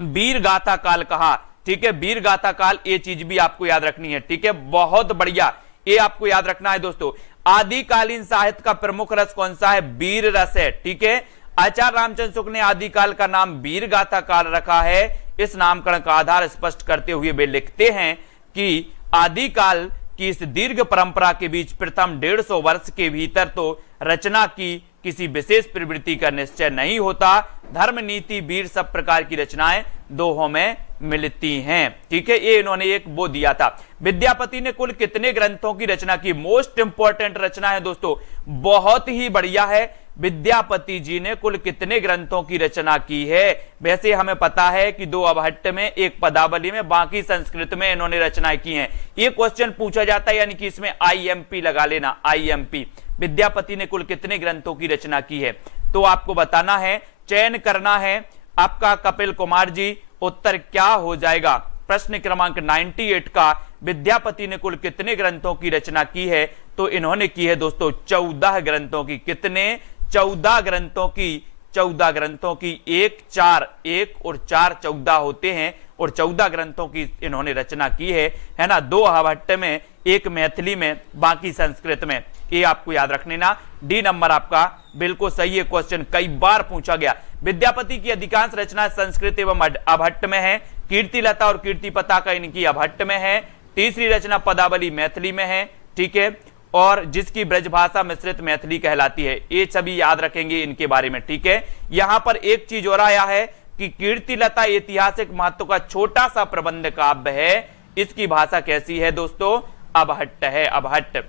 वीर गाथा काल कहा, ठीक है। वीर गाथा काल, ये चीज भी आपको याद रखनी है, ठीक है। बहुत बढ़िया, ये आपको याद रखना है दोस्तों। आदिकालीन साहित्य का प्रमुख रस कौन सा है? वीर रस है, ठीक है। आचार्य रामचंद्र शुक्ल ने आदिकाल का नाम वीर गाथा काल रखा है। इस नामकरण का आधार स्पष्ट करते हुए वे लिखते हैं कि आदिकाल की इस दीर्घ परंपरा के बीच प्रथम 150 वर्ष के भीतर तो रचना की किसी विशेष प्रवृत्ति का निश्चय नहीं होता। धर्म, नीति, वीर सब प्रकार की रचनाएं दोहों में मिलती हैं, ठीक है। ये इन्होंने एक वो दिया था। विद्यापति ने कुल कितने ग्रंथों की रचना की? मोस्ट इंपॉर्टेंट रचना है दोस्तों, बहुत ही बढ़िया है। विद्यापति जी ने कुल कितने ग्रंथों की रचना की है? वैसे हमें पता है कि 2 अबहट्ट में, 1 पदावली में, बाकी संस्कृत में इन्होंने रचनाएं की हैं। ये क्वेश्चन पूछा जाता है, यानी कि इसमें IMP लगा लेना, IMP। विद्यापति ने कुल कितने ग्रंथों की रचना की है तो आपको बताना है, चयन करना है आपका। कपिल कुमार जी, उत्तर क्या हो जाएगा? प्रश्न क्रमांक 98 का विद्यापति ने कुल कितने ग्रंथों की रचना की है? तो इन्होंने की है दोस्तों 14 ग्रंथों की। कितने? 14 ग्रंथों की। 14 ग्रंथों की, 1 4 1 और 4 14 होते हैं। और 14 ग्रंथों की इन्होंने रचना की है ना। 2 अबहट्ट में, 1 मैथिली में, बाकी संस्कृत में। ये आपको याद रखने ना। डी नंबर आपका बिल्कुल सही है। क्वेश्चन कई बार पूछा गया। विद्यापति की अधिकांश रचना संस्कृत एवं अबहट्ट में है। कीर्ति लता और कीर्ति पताका इनकी अबहट्ट में है। तीसरी रचना पदावली मैथिली में है, ठीक है। और जिसकी ब्रजभाषा मिश्रित मैथिली कहलाती है। ये सभी याद रखेंगे इनके बारे में, ठीक है। यहां पर एक चीज और आया है कि कीर्ति लता ऐतिहासिक महत्व का छोटा सा प्रबंध काव्य है। इसकी भाषा कैसी है दोस्तों? अबहट्ट है, अबहट्ट।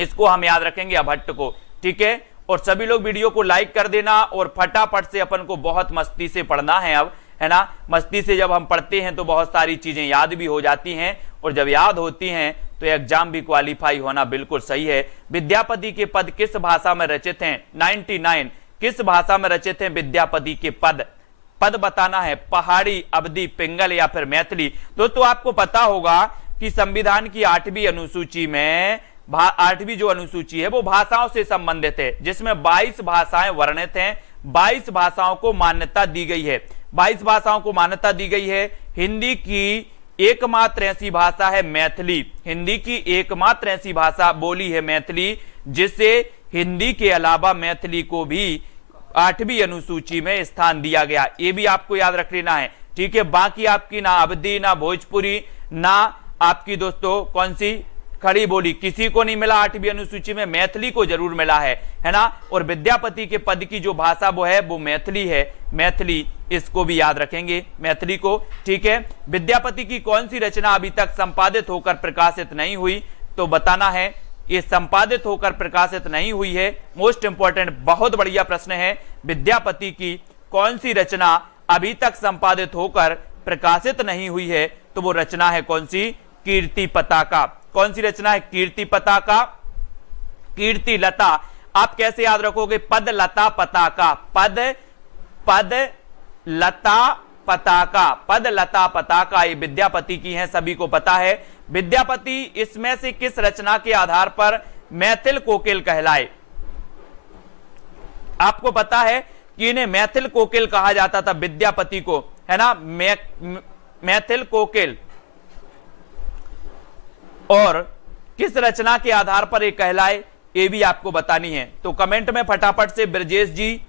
इसको हम याद रखेंगे, अबहट्ट को, ठीक है। और सभी लोग वीडियो को लाइक कर देना और फटाफट से अपन को बहुत मस्ती से पढ़ना है अब, है ना। मस्ती से जब हम पढ़ते हैं तो बहुत सारी चीजें याद भी हो जाती हैं, और जब याद होती हैं तो एग्जाम भी क्वालिफाई होना बिल्कुल सही है। विद्यापति के पद किस भाषा में रचित हैं? 99। किस भाषा में रचित हैं विद्यापति के पद? पद बताना है, पहाड़ी, अवधी, पिंगल या फिर मैथिली। दोस्तों आपको पता होगा कि संविधान की 8वीं अनुसूची में 8वीं जो अनुसूची है वो भाषाओं से संबंधित है, जिसमें 22 भाषाएं वर्णित हैं। 22 भाषाओं को मान्यता दी गई है। 22 भाषाओं को मान्यता दी गई है। हिंदी की एकमात्र ऐसी भाषा है मैथिली। हिंदी की एकमात्र ऐसी भाषा बोली है मैथिली, जिसे हिंदी के अलावा मैथिली को भी 8वीं अनुसूची में स्थान दिया गया। ये भी आपको याद रख लेना है, ठीक है। बाकी आपकी ना अवधी, ना भोजपुरी, ना आपकी दोस्तों कौन सी खड़ी बोली, किसी को नहीं मिला 8वीं अनुसूची में। मैथिली को जरूर मिला है ना। और विद्यापति के पद की जो भाषा वो है वो मैथिली है, मैथिली। इसको भी याद रखेंगे, मैथिली को, ठीक है। विद्यापति की कौन सी रचना अभी तक संपादित होकर प्रकाशित नहीं हुई? तो बताना है ये संपादित होकर प्रकाशित नहीं हुई है। मोस्ट इंपॉर्टेंट, बहुत बढ़िया प्रश्न है। विद्यापति की कौन सी रचना अभी तक संपादित होकर प्रकाशित नहीं हुई है? तो वो रचना है कौन सी? कीर्ति पताका। कौन सी रचना है? कीर्ति पताका, कीर्ति लता। आप कैसे याद रखोगे? पद लता पताका, पद लता पताका, पद लता पताका, ये विद्यापति की हैं, सभी को पता है। विद्यापति इसमें से किस रचना के आधार पर मैथिल कोकिल कहलाए? आपको पता है कि इन्हें मैथिल कोकिल कहा जाता था, विद्यापति को, है ना, मैथिल कोकिल। और किस रचना के आधार पर ये कहलाए, ये भी आपको बतानी है। तो कमेंट में फटाफट से ब्रजेश जी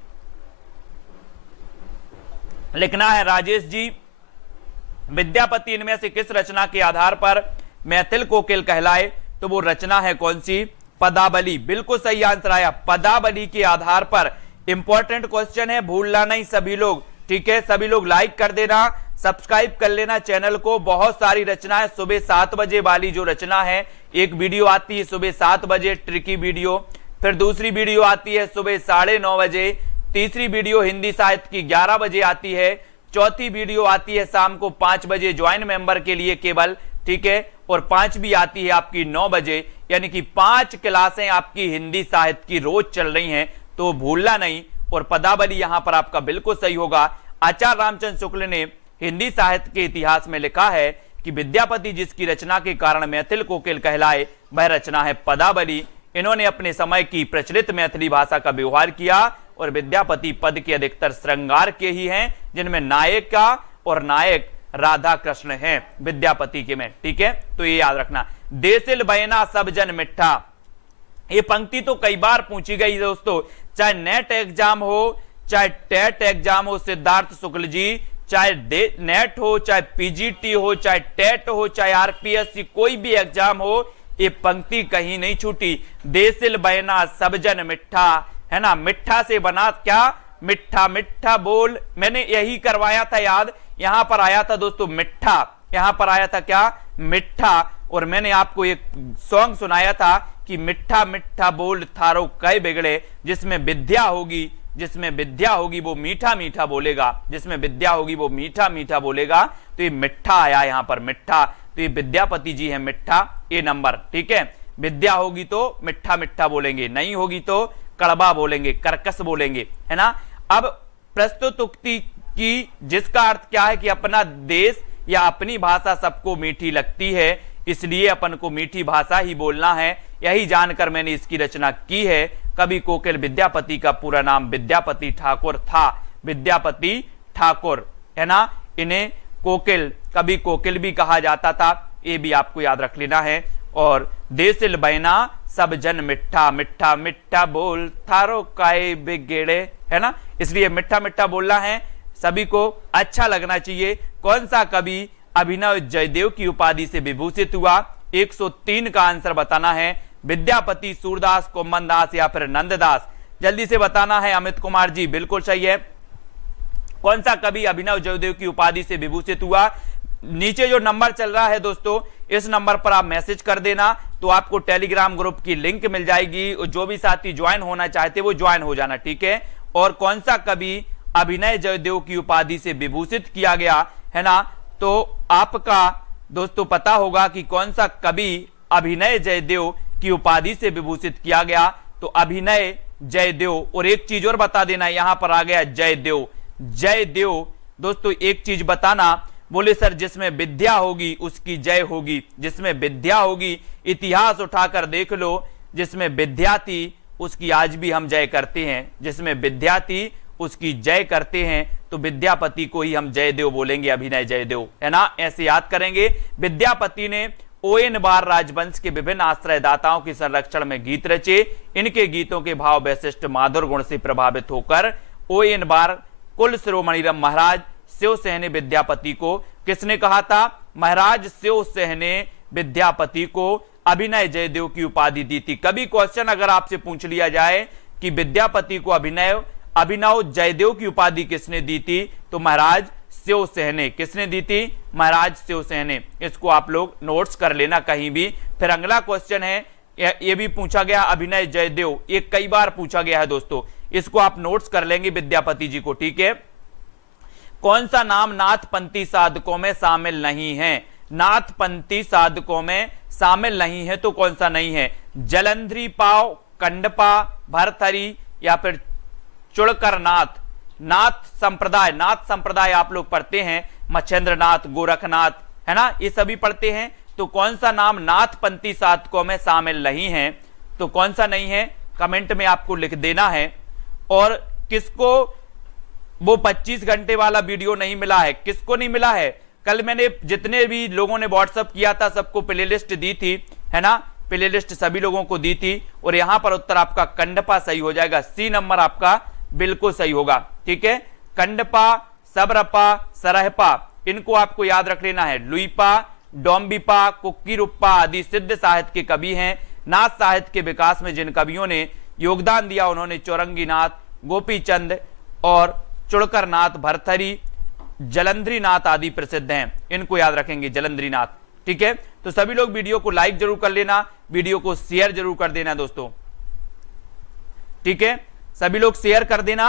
लिखना है, राजेश जी, विद्यापति इनमें से किस रचना के आधार पर मैथिल कोकिल कहलाए? तो वो रचना है कौन सी? पदावली। बिल्कुल सही आंसर आया, पदावली के आधार पर। इंपॉर्टेंट क्वेश्चन है, भूलना नहीं सभी लोग, ठीक है? सभी लोग लाइक कर देना, सब्सक्राइब कर लेना चैनल को। बहुत सारी रचनाएं, सुबह 7 बजे वाली जो रचना है, एक वीडियो आती है सुबह 7 बजे ट्रिकी वीडियो, फिर दूसरी वीडियो आती है सुबह 9:30 बजे, तीसरी वीडियो हिंदी साहित्य की 11 बजे आती है, चौथी वीडियो आती है शाम को 5 बजे ज्वाइन मेंबर के लिए केवल, ठीक है? और 5वीं आती है आपकी 9 बजे, यानी कि 5 क्लासें आपकी हिंदी साहित्य की रोज चल रही हैं, तो भूलना नहीं। और पदावली यहां पर आपका बिल्कुल सही होगा। आचार्य रामचंद्र शुक्ल ने हिंदी साहित्य के इतिहास में लिखा है कि विद्यापति जिसकी रचना के कारण मैथिल कोकिल कहलाए, वह रचना है पदावली। इन्होंने अपने समय की प्रचलित मैथिली भाषा का व्यवहार किया, और विद्यापति पद के अधिकतर श्रृंगार के ही हैं, जिनमें नायिका और नायक राधा कृष्ण हैं विद्यापति के में, ठीक है? तो ये याद रखना। देसिल बयना सब जन मिठा, ये पंक्ति तो कई बार पूछी गई दोस्तों, चाहे नेट एग्जाम हो, चाहे टेट एग्जाम हो, सिद्धार्थ शुक्ल जी, चाहे नेट हो, चाहे पीजीटी हो, चाहे टेट हो, चाहे आरपीएससी, कोई भी एग्जाम हो, ये पंक्ति कहीं नहीं छूटी। देसिल बयना सब जन मिठा, है ना? मिठा से बना क्या? मिठा मिठा बोल। मैंने यही करवाया था याद, यहां पर आया था दोस्तों मिठा, यहां पर आया था क्या? मिठा। और मैंने आपको एक सॉन्ग सुनाया था कि मिठा मिठा बोल थारो कई बिगड़े, जिसमें विद्या होगी, जिसमें विद्या होगी वो मीठा मीठा बोलेगा, जिसमें विद्या होगी वो मीठा मीठा बोलेगा। तो ये मिठा आया यहां पर, मिठा। तो ये विद्यापति जी है, मिठा, ए नंबर, ठीक है? विद्या होगी तो मिठा मिठा बोलेंगे, नहीं होगी तो कड़वा बोलेंगे, कर्कश बोलेंगे, है ना? अब प्रस्तुत उक्ति की जिसका अर्थ क्या है कि अपना देश या अपनी भाषा सबको मीठी लगती है, इसलिए अपन को मीठी भाषा ही बोलना है। यही जानकर मैंने इसकी रचना की है। कवि कोकिल विद्यापति का पूरा नाम विद्यापति ठाकुर था, विद्यापति ठाकुर, है ना? इन्हें कोकिल, कवि कोकिल भी कहा जाता था, ये भी आपको याद रख लेना है। और देसिल बयना सब जन मिठा, मिठा मिठा बोल थारो काय बिगड़े, है ना? इसलिए मिठा मिठा बोलना है, सभी को अच्छा लगना चाहिए। कौन सा कवि अभिनव जयदेव की उपाधि से विभूषित हुआ? 103 का आंसर बताना है। विद्यापति, सूरदास, कोम्मनदास या फिर नंददास? जल्दी से बताना है। अमित कुमार जी बिल्कुल सही है। कौन सा कवि अभिनव जयदेव की उपाधि से विभूषित हुआ? नीचे जो नंबर चल रहा है दोस्तों, इस नंबर पर आप मैसेज कर देना, तो आपको टेलीग्राम ग्रुप की लिंक मिल जाएगी। जो भी साथी ज्वाइन होना चाहते वो ज्वाइन हो जाना, ठीक है? और कौन सा कवि अभिनय जयदेव की उपाधि से विभूषित किया गया, है ना? तो आपका दोस्तों पता होगा कि कौन सा कवि अभिनय जयदेव की उपाधि से विभूषित किया गया। तो अभिनय जयदेव। और एक चीज और बता देना, यहां पर आ गया जयदेव, जयदेव। दोस्तों एक चीज बताना, बोले सर जिसमें विद्या होगी उसकी जय होगी, जिसमें विद्या होगी, इतिहास उठाकर देख लो, जिसमें विद्या थी उसकी आज भी हम जय करते हैं, जिसमें विद्या थी उसकी जय करते हैं। तो विद्यापति को ही हम जयदेव बोलेंगे, अभिनय जयदेव, है ना? ऐसे याद करेंगे। विद्यापति ने ओएन बार राजवंश के विभिन्न आश्रयदाताओं के संरक्षण में गीत रचे। इनके गीतों के भाव वैशिष्ट माधुर गुण से प्रभावित होकर ओएन बार कुल शिरोमणि महाराज शिव सेन ने विद्यापति को, किसने कहा था? महाराज शिव सेन ने विद्यापति को अभिनय जयदेव की उपाधि दी थी। कभी क्वेश्चन अगर आपसे पूछ लिया जाए कि विद्यापति को अभिनव जयदेव की उपाधि किसने दी थी, तो महाराज शिव सेन ने। किसने दी थी? महाराज शिव सेन ने। इसको आप लोग नोट्स कर लेना कहीं भी, फिर अगला क्वेश्चन है, ये भी पूछा गया अभिनय जयदेव, ये कई बार पूछा गया है दोस्तों, इसको आप नोट्स कर लेंगे विद्यापति जी को, ठीक है। कौन सा नाम नाथपंथी साधकों में शामिल नहीं है? नाथपंथी साधकों में शामिल नहीं है तो कौन सा नहीं है? जलंधरी पाव, कंडपा, भरथरी या फिर चुड़करनाथ। नाथ संप्रदाय आप लोग पढ़ते हैं, मच्छेंद्रनाथ, गोरखनाथ, है ना, ये सभी पढ़ते हैं। तो कौन सा नाम नाथपंथी साधकों में शामिल नहीं है, तो कौन सा नहीं है, कमेंट में आपको लिख देना है। और किसको वो 25 घंटे वाला वीडियो नहीं मिला है, किसको नहीं मिला है? कल मैंने जितने भी लोगों ने व्हाट्सएप किया था सबको प्लेलिस्ट दी थी, है ना, प्लेलिस्ट सभी लोगों को दी थी। और यहां पर उत्तर आपका कंडपा सही हो जाएगा, सी नंबर आपका बिल्कुल सही होगा, ठीक है। कंडपा, सबरपा, सरहपा, इनको आपको याद रख लेना है। लुईपा, डोम्बिपा, कुक्कीरुप्पा आदि सिद्ध साहित्य के कवि हैं। नाथ साहित्य के विकास में जिन कवियों ने योगदान दिया उन्होंने चौरंगीनाथ, गोपीचंद और चुड़करनाथ, भरथरी, जलंधरीनाथ आदि प्रसिद्ध हैं, इनको याद रखेंगे, जलंधरीनाथ, ठीक है। तो सभी लोग वीडियो को लाइक जरूर कर लेना, वीडियो को शेयर जरूर कर देना दोस्तों, ठीक है। सभी लोग शेयर कर देना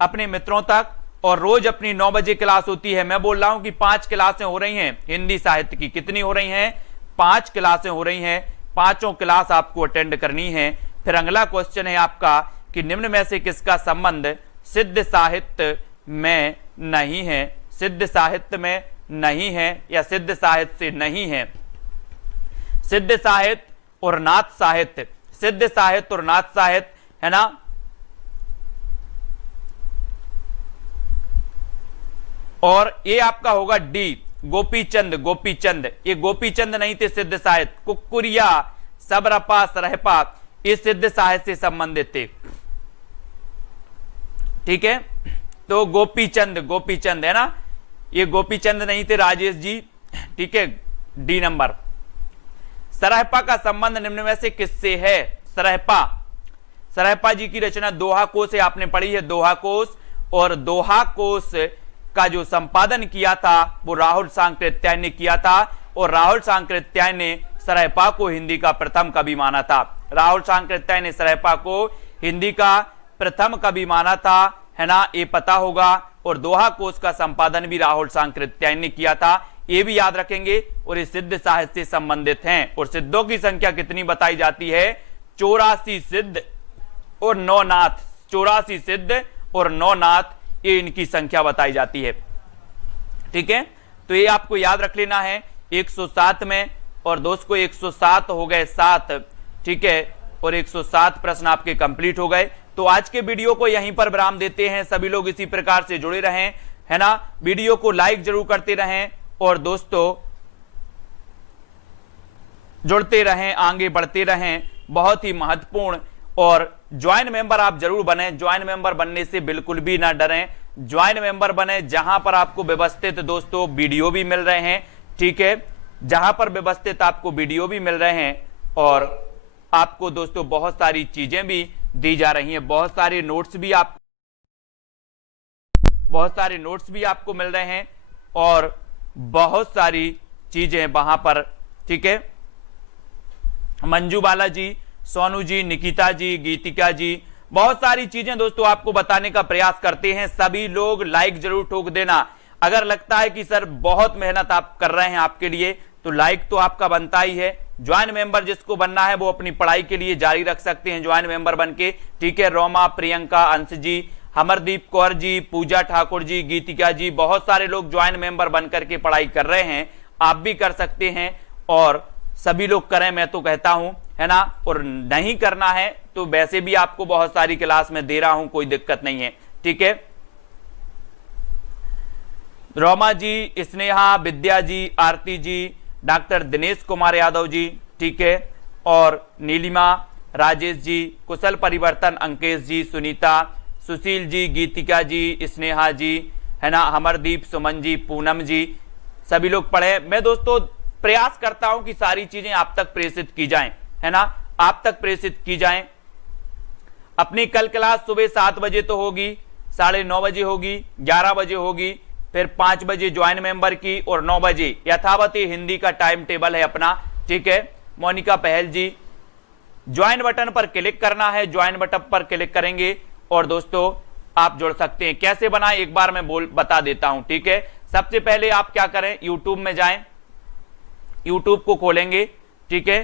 अपने मित्रों तक। और रोज अपनी 9 बजे क्लास होती है। मैं बोल रहा हूं कि 5 क्लासें हो रही हैं हिंदी साहित्य की। कितनी हो रही हैं? 5 क्लासें हो रही हैं। 5 क्लास आपको अटेंड करनी है। फिर अगला क्वेश्चन है आपका कि निम्न में से किसका संबंध सिद्ध साहित्य में नहीं है? सिद्ध साहित्य में नहीं है या सिद्ध साहित्य से नहीं है? सिद्ध साहित्य और नाथ साहित्य, सिद्ध साहित्य और नाथ साहित्य, है ना। और ये आपका होगा डी, गोपीचंद। गोपीचंद, ये गोपीचंद नहीं थे सिद्ध साहित्य। कुक्कुरिया, सबरपा, सरहपा, ये सिद्ध साहित्य से संबंधित थे, ठीक है। तो गोपीचंद, गोपीचंद, है ना, ये गोपीचंद नहीं थे राजेश जी, ठीक है, डी नंबर। सरहपा का संबंध निम्न में से किससे है? सरहपा, सरहपा जी की रचना दोहा कोश है, आपने पढ़ी है दोहा कोश। और दोहा कोश का जो संपादन किया था वो राहुल सांकृत्याय ने किया था। और राहुल सांकृत्याय ने सरहपा को हिंदी का प्रथम कवि माना था। राहुल सांकृत्याय ने सरहपा को हिंदी का प्रथम कवि माना था, है ना, ये पता होगा। और दोहा कोश का संपादन भी राहुल सांकृत्याय ने किया था, ये भी याद रखेंगे। और ये सिद्ध साहित्य से संबंधित हैं। और सिद्धों की संख्या कितनी बताई जाती है? 84 सिद्ध और 9 नाथ। 84 सिद्ध और 9 नाथ, ये इनकी संख्या बताई जाती है, ठीक है। तो ये आपको याद रख लेना है 107 में। और दोस्त को 107 हो गए 7, ठीक है। और 107 प्रश्न आपके कंप्लीट हो गए। तो आज के वीडियो को यहीं पर विराम देते हैं। सभी लोग इसी प्रकार से जुड़े रहें, है ना, वीडियो को लाइक जरूर करते रहें और दोस्तों जुड़ते रहें, आगे बढ़ते रहें, बहुत ही महत्वपूर्ण। और ज्वाइन मेंबर आप जरूर बने। ज्वाइन मेंबर बनने से बिल्कुल भी ना डरें, ज्वाइन मेंबर बने जहां पर आपको व्यवस्थित दोस्तों वीडियो भी मिल रहे हैं, ठीक है, जहां पर व्यवस्थित आपको वीडियो भी मिल रहे हैं और आपको दोस्तों बहुत सारी चीजें भी दी जा रही हैं, बहुत सारे नोट्स भी आपको मिल रहे हैं और बहुत सारी चीजें वहां पर, ठीक है। मंजू बाला जी, सोनू जी, निकिता जी, गीतिका जी, बहुत सारी चीजें दोस्तों आपको बताने का प्रयास करते हैं। सभी लोग लाइक जरूर ठोक देना। अगर लगता है कि सर बहुत मेहनत आप कर रहे हैं आपके लिए, तो लाइक तो आपका बनता ही है। ज्वाइन मेंबर जिसको बनना है वो अपनी पढ़ाई के लिए जारी रख सकते हैं ज्वाइन मेंबर बनके, ठीक है। रोमा, प्रियंका, अंश जी, अमरदीप कौर जी, पूजा ठाकुर जी, गीतिका जी, बहुत सारे लोग ज्वाइन मेंबर बनकर के पढ़ाई कर रहे हैं। आप भी कर सकते हैं और सभी लोग करें, मैं तो कहता हूं, है ना। और नहीं करना है तो वैसे भी आपको बहुत सारी क्लास में दे रहा हूं, कोई दिक्कत नहीं है, ठीक है। रोमा जी, स्नेहा, विद्या जी, आरती जी, डॉक्टर दिनेश कुमार यादव जी, ठीक है, और नीलिमा, राजेश जी, कुशल परिवर्तन, अंकेश जी, सुनीता, सुशील जी, गीतिका जी, स्नेहा जी, है ना, अमरदीप, सुमन जी, पूनम जी, सभी लोग पढ़े। मैं दोस्तों प्रयास करता हूं कि सारी चीजें आप तक प्रेषित की जाएं, है ना, आप तक प्रेषित की जाएं। अपनी कल क्लास सुबह 7 बजे तो होगी, 9:30 बजे होगी, 11 बजे होगी, फिर 5 बजे ज्वाइन मेंबर की और 9 बजे यथावत हिंदी का टाइम टेबल है अपना, ठीक है। मोनिका पहल जी। ज्वाइन बटन पर क्लिक करना है, ज्वाइन बटन पर क्लिक करेंगे और दोस्तों आप जुड़ सकते हैं। कैसे बनाएं एक बार मैं बता देता हूं, ठीक है। सबसे पहले आप क्या करें, यूट्यूब में जाएं, यूट्यूब को खोलेंगे, ठीक है।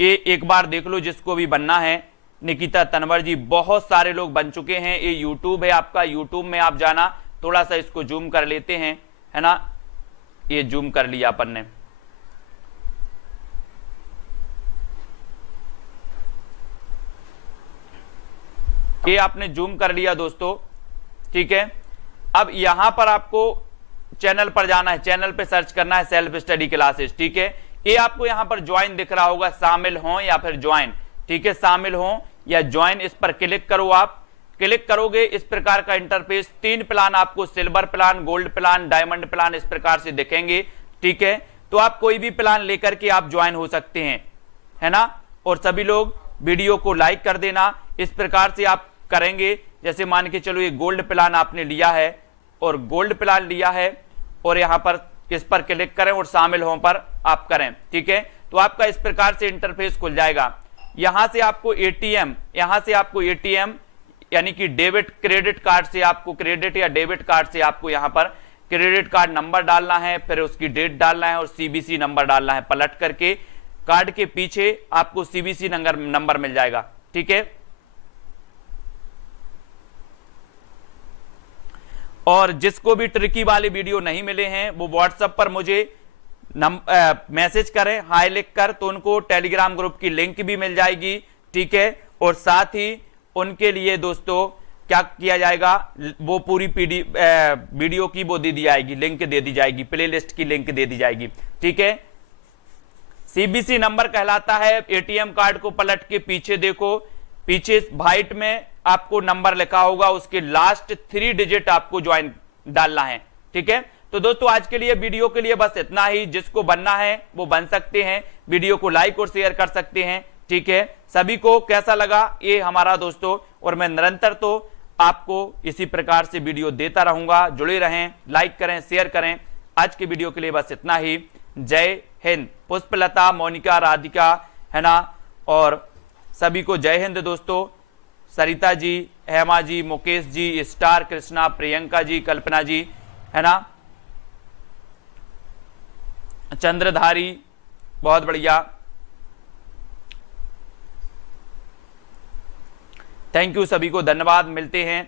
ये एक बार देख लो जिसको भी बनना है। निकिता तनवर जी, बहुत सारे लोग बन चुके हैं। ये यूट्यूब है आपका, यूट्यूब में आप जाना, थोड़ा सा इसको जूम कर लेते हैं, है ना। ये जूम कर लिया अपन ने। ये आपने जूम कर लिया दोस्तों, ठीक है। अब यहां पर आपको चैनल पर जाना है, चैनल पे सर्च करना है सेल्फ स्टडी क्लासेस, ठीक है। ये आपको यहां पर ज्वाइन दिख रहा होगा, शामिल हो या फिर ज्वाइन, ठीक है। शामिल हो या ज्वाइन, इस पर क्लिक करो। आप क्लिक करोगे इस प्रकार का इंटरफेस, 3 प्लान आपको, silver plan, gold plan, diamond plan, इस प्रकार से दिखेंगे, ठीक है। तो आप कोई भी प्लान लेकर के आप ज्वाइन हो सकते हैं, है ना। और सभी लोग वीडियो को लाइक कर देना। इस प्रकार से आप करेंगे, जैसे मान के चलो ये गोल्ड प्लान आपने लिया है और गोल्ड प्लान लिया है और यहां पर इस पर क्लिक करें और शामिल हो पर आप करें, ठीक है। तो आपका इस प्रकार से इंटरफेस खुल जाएगा। यहां से आपको एटीएम, यहां से आपको एटीएम यानी कि डेबिट क्रेडिट कार्ड से आपको, क्रेडिट या डेबिट कार्ड से आपको यहां पर क्रेडिट कार्ड नंबर डालना है, फिर उसकी डेट डालना है और सीबीसी नंबर डालना है। पलट करके कार्ड के पीछे आपको सीबीसी नंबर मिल जाएगा, ठीक है। और जिसको भी ट्रिकी वाले वीडियो नहीं मिले हैं वो व्हाट्सएप पर मुझे मैसेज करें, हाय लिख कर, तो उनको टेलीग्राम ग्रुप की लिंक भी मिल जाएगी, ठीक है। और साथ ही उनके लिए दोस्तों क्या किया जाएगा, वो पूरी वीडियो की वो दे दी जाएगी, लिंक दे दी जाएगी, प्लेलिस्ट की लिंक दे दी जाएगी, ठीक है। सीबीसी नंबर कहलाता है, एटीएम कार्ड को पलट के पीछे देखो, पीछे व्हाइट में आपको नंबर लिखा होगा, उसके लास्ट 3 डिजिट आपको ज्वाइन डालना है, ठीक है। तो दोस्तों आज के लिए वीडियो के लिए बस इतना ही। जिसको बनना है वो बन सकते हैं, वीडियो को लाइक और शेयर कर सकते हैं, ठीक है। सभी को कैसा लगा ये हमारा दोस्तों, और मैं निरंतर तो आपको इसी प्रकार से वीडियो देता रहूंगा। जुड़े रहें, लाइक करें, शेयर करें। आज की वीडियो के लिए बस इतना ही। जय हिंद। पुष्पलता, मोनिका, राधिका, है ना, और सभी को जय हिंद दोस्तों। सरिता जी, हेमा जी, मुकेश जी, स्टार, कृष्णा, प्रियंका जी, कल्पना जी, है ना, चंद्रधारी, बहुत बढ़िया, थैंक यू, सभी को धन्यवाद। मिलते हैं